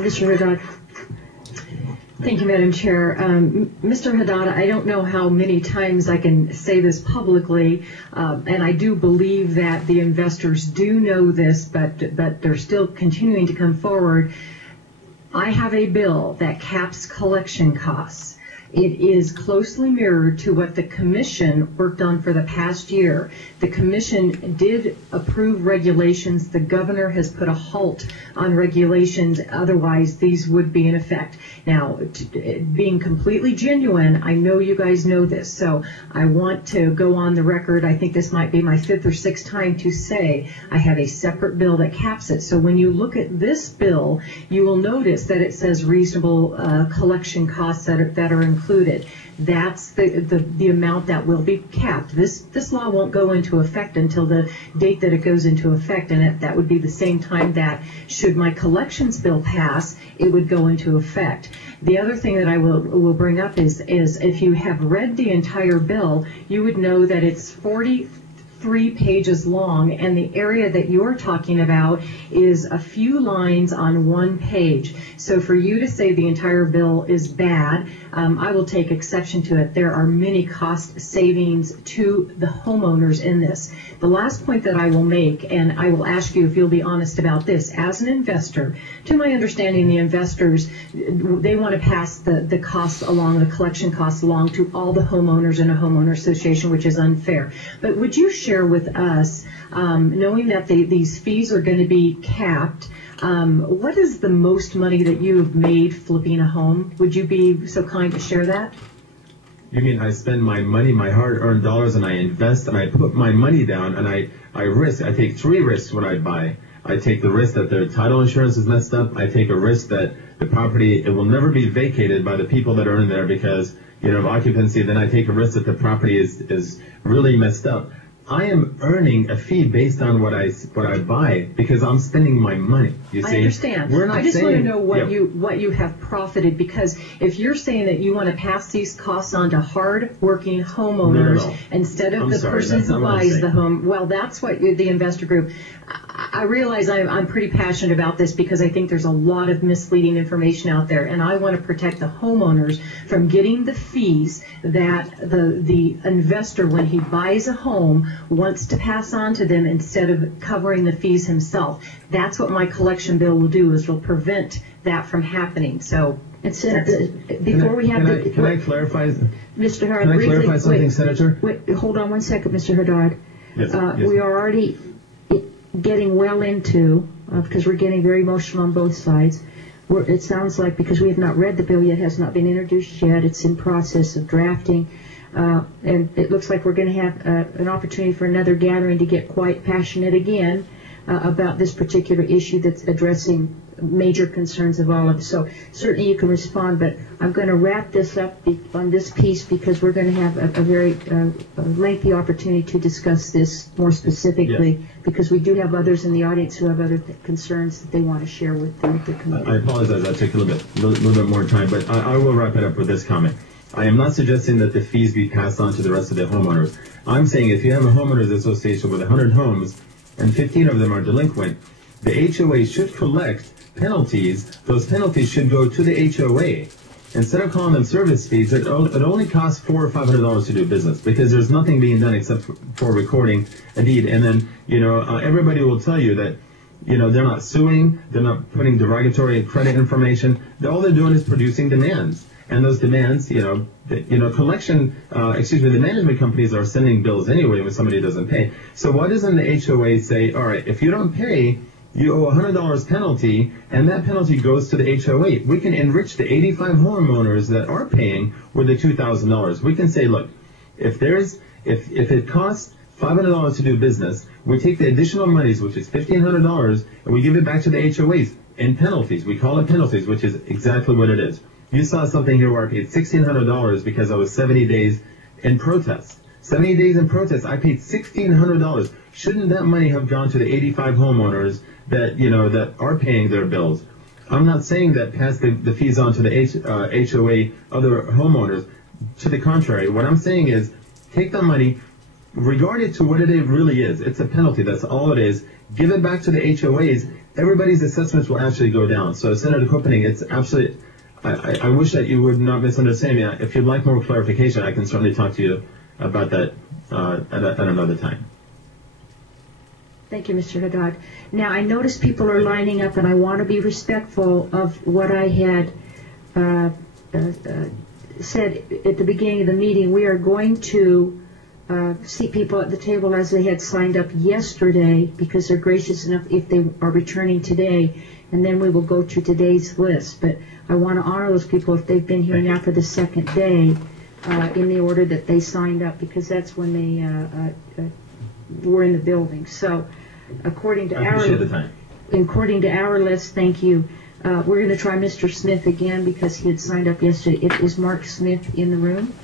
Mr. Haddad. Thank you, Madam Chair. Mr. Haddad, I don't know how many times I can say this publicly, and I do believe that the investors do know this, but they're still continuing to come forward. I have a bill that caps collection costs. It is closely mirrored to what the Commission worked on for the past year. The Commission did approve regulations. The Governor has put a halt on regulations. Otherwise, these would be in effect. Now, being completely genuine, I know you guys know this, so I want to go on the record. I think this might be my fifth or sixth time to say I have a separate bill that caps it. So when you look at this bill, you will notice that it says reasonable collection costs that are included. That's the amount that will be capped. This law won't go into effect until the date that it goes into effect, and that would be the same time that, should my collections bill pass, it would go into effect. The other thing that I will bring up is if you have read the entire bill, you would know that it's 43 pages long, and the area that you're talking about is a few lines on one page. So for you to say the entire bill is bad, I will take exception to it. There are many cost savings to the homeowners in this. The last point that I will make, and I will ask you if you'll be honest about this, as an investor, to my understanding, the investors, they want to pass the costs along, the collection costs along to all the homeowners in a homeowner association, which is unfair. But would you share with us, knowing that these fees are going to be capped, what is the most money that you have made flipping a home? Would you be so kind to share that? You mean I spend my money, my hard-earned dollars, and I invest, and I put my money down, and I risk. I take three risks when I buy. I take the risk that the title insurance is messed up. I take a risk that the property, it will never be vacated by the people that are in there because, of occupancy. Then I take a risk that the property is really messed up. I am earning a fee based on what I buy because I'm spending my money. You see, I understand. We're not I just saying, want to know what you have profited, because if you're saying that you want to pass these costs on to hard-working homeowners instead of person who buys the home, well, that's what the investor group. I realize I'm pretty passionate about this because I think there's a lot of misleading information out there, and I want to protect the homeowners from getting the fees that the investor, when he buys a home, wants to pass on to them instead of covering the fees himself. That's what my collection bill will do, is it'll prevent that from happening. So Before we have can I clarify? Mr. Haddad, can I clarify something, Senator? Wait, hold on one second, Mr. Haddad. Yes, We are already getting well into, because we're getting very emotional on both sides. It sounds like, because we have not read the bill yet, has not been introduced yet, it's in process of drafting, and it looks like we're going to have an opportunity for another gathering to get quite passionate again about this particular issue that's addressing major concerns of all of us. So certainly you can respond, but I'm going to wrap this up on this piece because we're going to have a very lengthy opportunity to discuss this more specifically, yes, because we do have others in the audience who have other concerns that they want to share with the committee. I apologize, I took a little bit more time, but I will wrap it up with this comment. I am not suggesting that the fees be passed on to the rest of the homeowners. I'm saying if you have a homeowners association with 100 homes and 15 of them are delinquent, the HOA should collect penalties. Those penalties should go to the HOA. Instead of calling them service fees, it only costs $400 or $500 to do business because there's nothing being done except for recording a deed. And then, everybody will tell you that, they're not suing, they're not putting derogatory credit information. All they're doing is producing demands. And those demands, the management companies are sending bills anyway when somebody doesn't pay. So why doesn't the HOA say, all right, if you don't pay, you owe $100 penalty, and that penalty goes to the HOA. We can enrich the 85 homeowners that are paying with the $2,000. We can say, look, if it costs $500 to do business, we take the additional monies, which is $1,500, and we give it back to the HOAs in penalties. We call it penalties, which is exactly what it is. You saw something here where I paid $1,600 because I was 70 days in protest. 70 days in protest, I paid $1,600. Shouldn't that money have gone to the 85 homeowners that that are paying their bills? I'm not saying that pass the fees on to the HOA, other homeowners. To the contrary, what I'm saying is take the money, regard it to what it really is. It's a penalty. That's all it is. Give it back to the HOAs. everybody's assessments will actually go down. So Senator Copening, it's absolutely, I wish that you would not misunderstand me. If you'd like more clarification, I can certainly talk to you about that at another time. Thank you, Mr. Haddad. Now, I notice people are lining up, and I want to be respectful of what I had said at the beginning of the meeting. We are going to seat people at the table as they had signed up yesterday, because they're gracious enough if they are returning today, and then we will go to today's list. But I want to honor those people if they've been here now for the second day in the order that they signed up, because that's when they were in the building. So according to our list, thank you. We're going to try Mr. Smith again because he had signed up yesterday. Is Mark Smith in the room?